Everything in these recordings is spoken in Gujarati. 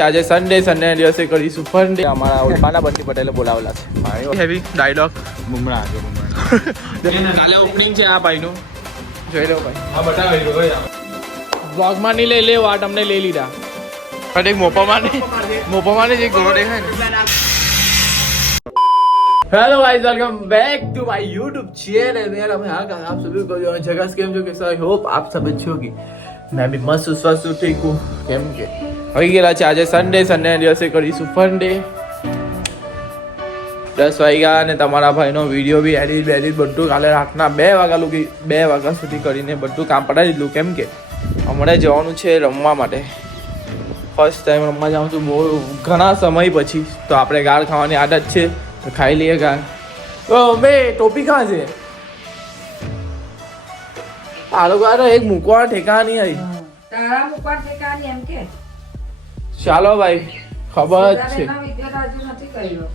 આજે સન્ડે દિવસે કરીશું ફન ડે. અમારા ઉલ્પાના બંટી પટેલે બોલાવેલા છે. હેવી ડાયલોગ બુમરા કાલે ઓપનિંગ છે આ ભાઈનું. જોઈ લો ભાઈ. હા બતાવી બ્લોગમાં નહીં લઈ લેવા તમને લઈ લીધા. પણ એક મોપામાં જ એક ઘોડો દેખાય ને. Hello guys welcome back to my YouTube channel. मेरा मैं हाँ आप सभी को जो जगह केम जो कैसा आई होप आप सब अच्छे होगी. मैं भी मस्त स्वस्थ ઠીક હું કેમ કે આવી ગયેલા છે આજે સન્ડે દિવસે કરીશું ફન ડે. 10 વાગ્યા અને તમારા ભાઈનો વિડીયો બી એડિટ બધું કાલે રાતના 2 વાગ્યા સુધી કરીને બધું કામ પડાવી દીધું. કેમ કે હમણાં જવાનું છે રમવા માટે. ફર્સ્ટ ટાઈમ રમવા જાઉં છું બહુ ઘણા સમય પછી. તો આપણે ગાળ ખાવાની આદત છે તો ખાઈ લઈએ ગાળ. મેં ટોપી કहाँ છે આ લોકો એક મૂકવા ઠેકા નહીં આવી. તારા મુકવા ઠેકાની એમ કે ચાલો ભાઈ ખબર જ છે. એના વિડિયો હજુ નથી કર્યો.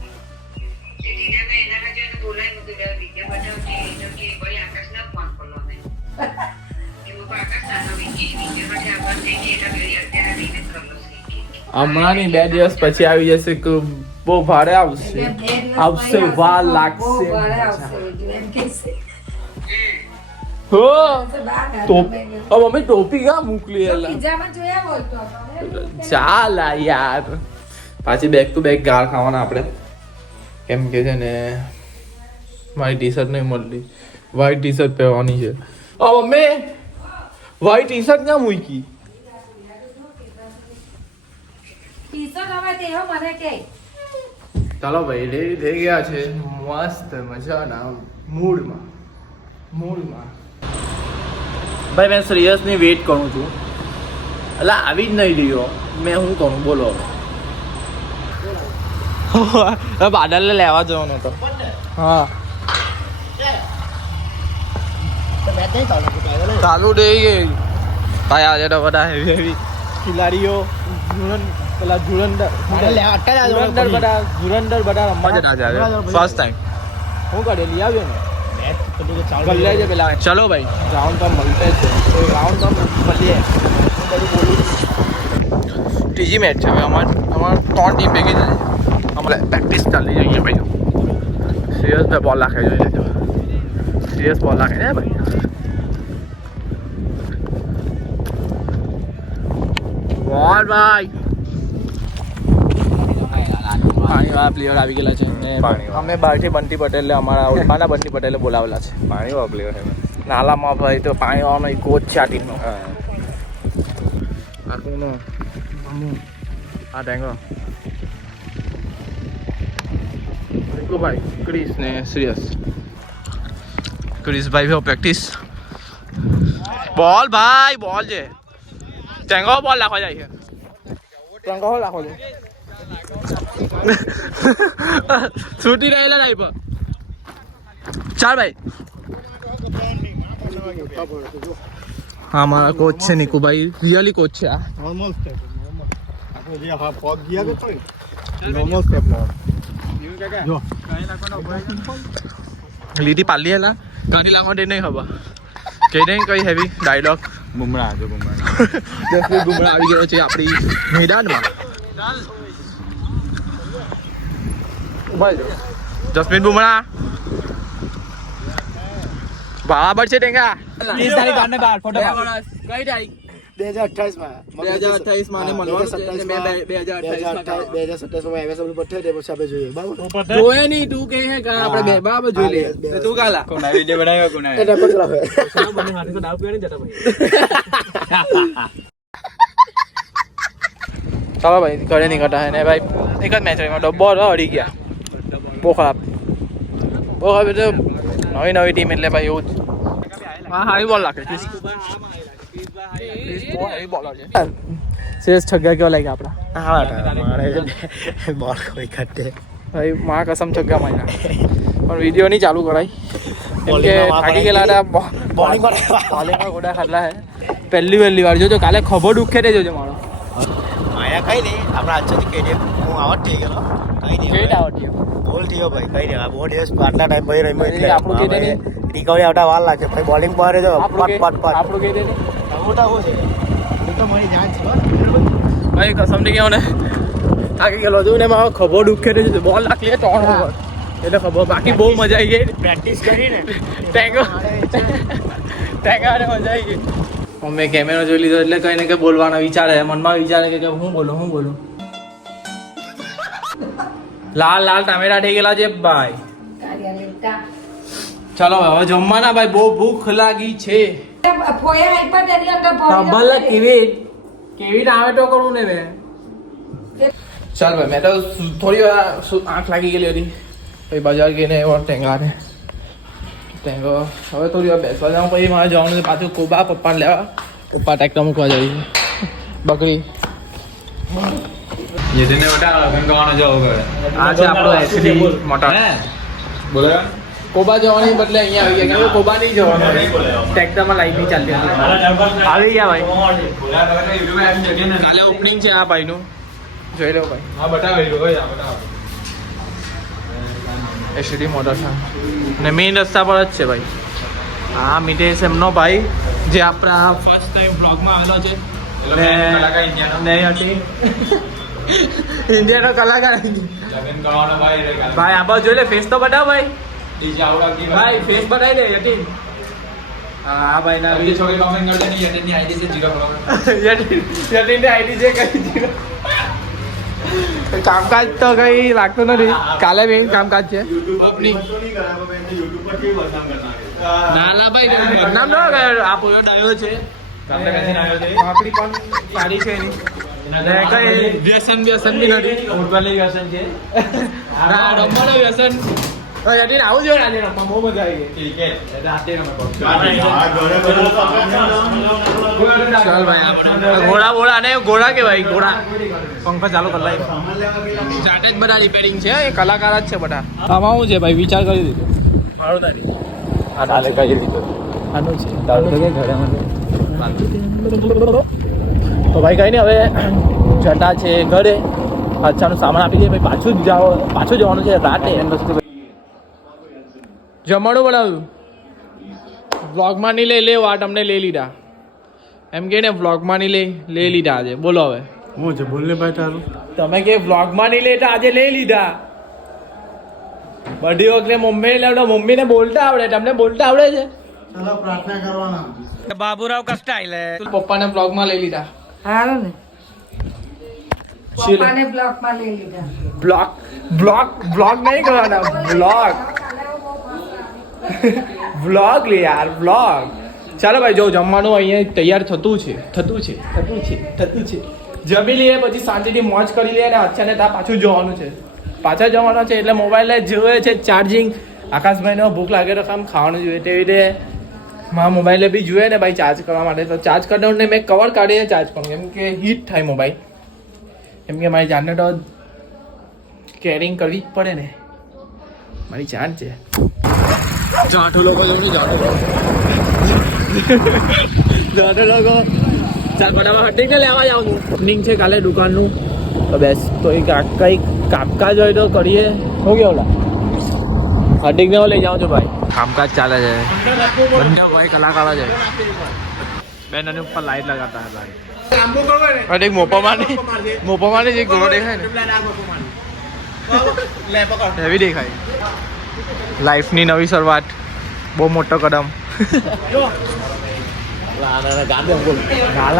હમણાંની 2 દિવસ પછી આવી જશે કે બહુ ભારે આવશે વાર લાગશે. હો તો મમ્મી ટોપી ક્યાં મોકલી પિઝામાં જોયા બોલતો ચાલ યાર. પાછી બેક ટુ બેક ગાળ ખાવાના આપણે. કેમ કે છે ને મારી ટી શર્ટ નહીં મળતી. વ્હાઈટ ટી શર્ટ પહેરવાની છે. મમ્મી વ્હાઈટ ટી શર્ટ ક્યાં મૂકી? ટી-શર્ટ હવે તેઓ મને કે ચાલો ભાઈ રેડી થઈ ગયા છે મસ્ત મજાના મૂડમાં. ભાઈ મેં શ્રેયસની વેઇટ કરું છું. એટલે આવી જ નહીં રહ્યો. મેં શું કરું બોલો હવે. બાદલને લેવા જવાનો હતો. હા ચાલુ થઈ ગઈ ભાઈ. આજે તો બધા હેવી ખિલાડીઓ પેલા ધુરંદર બધા રમવા જતા છે ફર્સ્ટ ટાઈમ. શું કરે લઈ આવ્યો ને પેલા. ચલો ભાઈ રાઉન્ડ તો મળતે છે. રાઉન્ડ તો મળીએ. ત્રીજી મેચ છે હવે અમારે 3 ટીમ ભેગી છે. અમારે પ્રેક્ટિસ ચાલી જઈએ ભાઈ. સિરિયસ ભાઈ બોલ નાખે જોઈએ. સિરિયસ બોલ નાખે ને ભાઈ. બોલ ભાઈ. પાણીવાળા પ્લેયર આવી ગયેલા છે. અમે બહારથી બંટી પટેલે અમારા ઉલ્પાના બંટી પટેલે બોલાવેલા છે. પાણીવાળા પ્લેયર છે નાલામાં ભાઈ તો પાણીવાળાનો કોચ છે આ ટીમનો. આ ટેંગો ભાઈ ક્રિસ ને સિરિયસ. ક્રિસ ભાઈ પ્રેક્ટિસ. બોલ ભાઈ બોલ છે. ટેંગો બોલ નાખવા જાય છે. ટેંગો નાખો છે. છૂટી રહેલા નહીં પણ. ચાલ ભાઈ. હા મારા કોચ છે નિકુભાઈ. રિયલી કોચ છે આ. લીટી પાલી હેલા ગાડી લાવવા દે નહીં ખબર કે નહીં. કઈ હેવી ડાયલોગ બુમરા બુમરા આવી ગયો છે આપણી મેદાનમાં. જસમીન બુમરા બરાબર છે. ટેંગા 2028 માં 2028 માં મળવાનું છે. 2027 માં એવેસબ પઠે દે પછી આપણે જોઈએ. બરાબર જોયે નહીં તું કે હે કા આપણે બે બરાબર જોઈ લે. તું કાલા કોના વિડિયો બનાવ્યો કોના એટલે પકડા હે સાબ બને હાથે તો ડાઉ કરી જતા ભાઈ. ચાલો ભાઈ ઘરે નીકળતા હે ને ભાઈ. એક જ મેચ માં ડબ્બો હરી ગયા. બહુ ખરાબ એટલે નવી ટીમ એટલે ભાઈ એવું જ. હા હારી બોલ નાખે. સિરિયસ છગ્ગા કેવા લાગ્યા આપણા? બોલ કોઈ ખાતે ભાઈ મા કસમ છગ્ગા માર્યા. પણ વિડીયો નહીં ચાલુ કરાય કેમ કે થાકી ગયેલા હતા. બોલિંગમાં ગોડા ખાટલા હે. પહેલી વાર જોજો કાલે ખભો દુખે તે જોજો મારો. માયા કઈ નહીં આપણે આજથી કહી દે હું આવત થઈ ગયો કઈ નહીં. કેવી આવતી બોલ થયો ભાઈ કઈ નહીં. બહુ દિવસ આટલા ટાઈમ ભાઈ રમ્યો એટલે આપણું કઈ દે રિકવરી આવતા વાર લાગશે ભાઈ. બોલિંગ પર જો આપણું કઈ દે મોટા હું છે તો મારી જાન છે. ભાઈ કસમ થી કહો ને થાકી ગયેલો છું ને મારો ખભો દુખે છે બોલ નાખી લે ત્રણ ઓવર એટલે ખબર બાકી બહુ મજા આવી ગઈ પ્રેક્ટિસ કરીને ટેંગો મજા આવી ગઈ મેં કેમેરો જોઈ લીધો એટલે કઈ ને કઈ બોલવાનો વિચારે મનમાં વિચારે કે હું બોલું લાલ લાલ ટામેટા થઈ ગયેલા છે ભાઈ ચાલો હવે જમવાના ભાઈ બહુ ભૂખ લાગી છે ભલે કેવી ટામેટો કરું ને મેં ચાલ ભાઈ મેં તો થોડી વાર આંખ લાગી ગયેલી હતી પછી બજાર ગઈને ટેંગો હવે થોડી વાર બેસવા જાઉં પછી મારે જવાનું છે પાછું કોબા પપ્પાને લેવા પપ્પા ટ્રેક્ટર મૂકવા જઈ બકરી આ છે આપણો એચડી મોટર કોબા જવાની બદલે અહીંયા આવી ગયા કેમ કે કોબા નહીં જવાનું ટ્રેક્ટરમાં લાઈટ નહીં ચાલતી આવી ગયા ભાઈ કાલે ઓપનિંગ છે આ ભાઈનું જોઈ લો ભાઈ હા બતાવેલું એચડી મોટર છે ને મેઇન રસ્તા પર જ છે ભાઈ હા મિતેશ એમનો ભાઈ જે આપણા ફર્સ્ટ ટાઈમ બ્લોગમાં આવેલો છે ઇન્ડિયાનો કલાકાર ભાઈ આ બાજુ જોઈ લે ફેસ તો બતાવ ભાઈ ભાઈ ફેસ બતાવી દે યતીન હા ભાઈ ના છોકરી કમેન્ટ કરજે ને યતીનની આઈડી છે 0 યતીનની આઈડી છે કઈ 0 કામકાજ તો કઈ લાગતું નથી કાલે બી કામકાજ છે નાલા ભાઈ બદનામ ન આ પૂરો ડાયો છે આપણી પણ સારી છે એની કઈ વ્યસન બી નથી વ્યસન છે રમવાનો વ્યસન યતીન આવું જોઈએ આજે રમવા બહુ મજા આવી ગઈ રાતે ચાલ ભાઈ ઘોડા અને ઘોડા કેવાય ઘોડા પંખા ચાલુ કરી લાય જાતે જ બધા રિપેરિંગ છે એ કલાકાર જ છે બધા આમાં શું છે ભાઈ વિચાર કરી દીધો મારું તારી આને કહી દીધો આનું છે તારું તો કે ઘરે મને તો ભાઈ કઈ નહીં હવે જટા છે ઘરે અચ્છાનું સામાન આપી દે ભાઈ પાછું જવાનું છે રાતે જમવાનું બનાવ્યું વ્લોગમાં નહીં લઈ લેવા તમને લઈ લીધા એમ કે ને વ્લોગમાં નહીં લઈ લીધા આજે બોલો હવે હું છે બોલને ભાઈ તારું તમે કે વ્લોગમાં નહીં લેતા આજે લઈ લીધા બધી વખતે મમ્મીને બોલતા આવડે તમને બોલતા આવડે છે ચાલો પ્રાર્થના કરવાના બાબુરાવ કા સ્ટાઇલ હે પપ્પાને વ્લોગમાં લઈ લીધા હાલો ને પપ્પાને બ્લોકમાં લઈ લીધા બ્લોગ નહીં કરવાના વ્લોગ લે યાર વ્લોગ ચાલો ભાઈ જો જમવાનું અહીંયા તૈયાર થતું છે જમી લઈએ પછી શાંતિથી મોજ કરી લઈએ અને અચ્છાને ત્યાં પાછા જવાનું છે એટલે મોબાઈલ જોવે છે ચાર્જિંગ આકાશભાઈને ભૂખ લાગે તો કામ ખાવાનું જોઈએ તેવી રીતે મારા મોબાઈલે બી જોઈએ ને ભાઈ ચાર્જ કરવા માટે તો ચાર્જ કરતા ને મેં કવર કાઢીને ચાર્જ કરું કેમ કે હીટ થાય મોબાઈલ કેમ કે મારી જાનને તો કેરિંગ કરવી જ પડે ને મારી જાન છે જાઠું લોકો ચાલ બરાબર હટીને લેવા જાઉં છું ઓપનિંગ છે કાલે દુકાનનું તો બેસ તો કંઈક કામકાજ હોય તો કરીએ હો ગયો ઓલા હટીને લઈ જાઉં છું ભાઈ કામકાજ ચાલે છે બંને ભાઈ કલાકારો છે બેન એની ઉપર લાઈટ લગાતા હતા અરે મોપામાં જે ગોળો દેખાય ને એવી દેખાય લાઈફની નવી શરૂઆત બહુ મોટો કદમ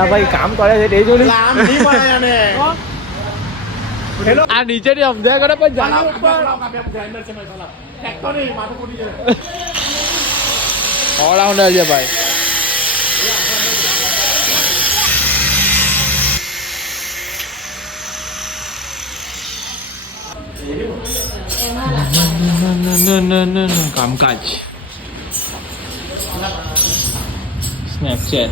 ભાઈ કામ કરે છે તે જો આ નીચે થી સમજાય કરે પણ જાણે ઓલરાઉન્ડર છે ભાઈ કામકાજ સ્નેપચેટ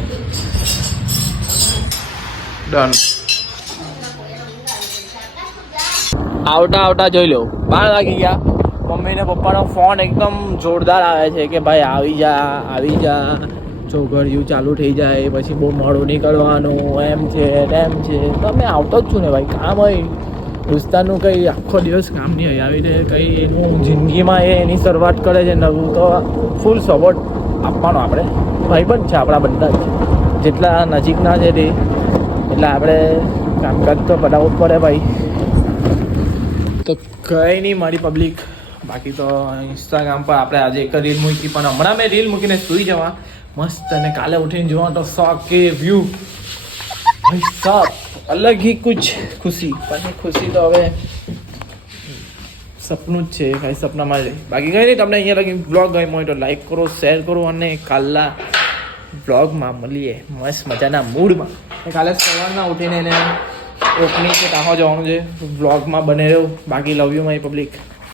ડન આવતા જોઈ લો 12 વાગી ગયા મમ્મી ને પપ્પાનો ફોન એકદમ જોરદાર આવે છે કે ભાઈ આવી જા ચોઘડિયું ચાલુ થઈ જાય પછી બહુ મોડું નહીં કરવાનું એમ છે તેમ છે તો અમે આવતો જ છું ને ભાઈ કામ હોય દોસ્તારનું કંઈ આખો દિવસ કામ નહીં હોય આવીને કંઈ એનું જિંદગીમાં એની શરૂઆત કરે છે નવું તો ફૂલ સપોર્ટ આપવાનો આપણે ભાઈબંધ છે આપણા બધા જ જેટલા નજીકના છે તે એટલે આપણે કામકાજ તો પટાવવું જ પડે ભાઈ. તો કંઈ નહીં મારી પબ્લિક, બાકી તો ઇન્સ્ટાગ્રામ પર આપણે આજે એક રીલ મૂકી, પણ હમણાં મેં રીલ મૂકીને સૂઈ જવા મસ્ત, અને કાલે ઉઠીને જોવા તો 100K વ્યૂ. ભાઈ સાબ અલગ ही कुछ खुशी, પણ ખુશી તો હવે સપનું જ છે, કાંઈ સપનામાં જ. બાકી કંઈ નહીં, તમને અહીંયા લગી બ્લોગ ગમ્યો હોય તો લાઈક કરો, શેર કરો, અને કાલના બ્લોગમાં મળીએ મસ્ત મજાના મૂડમાં. કાલે સવારના ઉઠીને એને ઓપનિંગ કે તાહો જવાનું છે. બ્લોગમાં બને રહ્યો. બાકી લવ યુ માય પબ્લિક.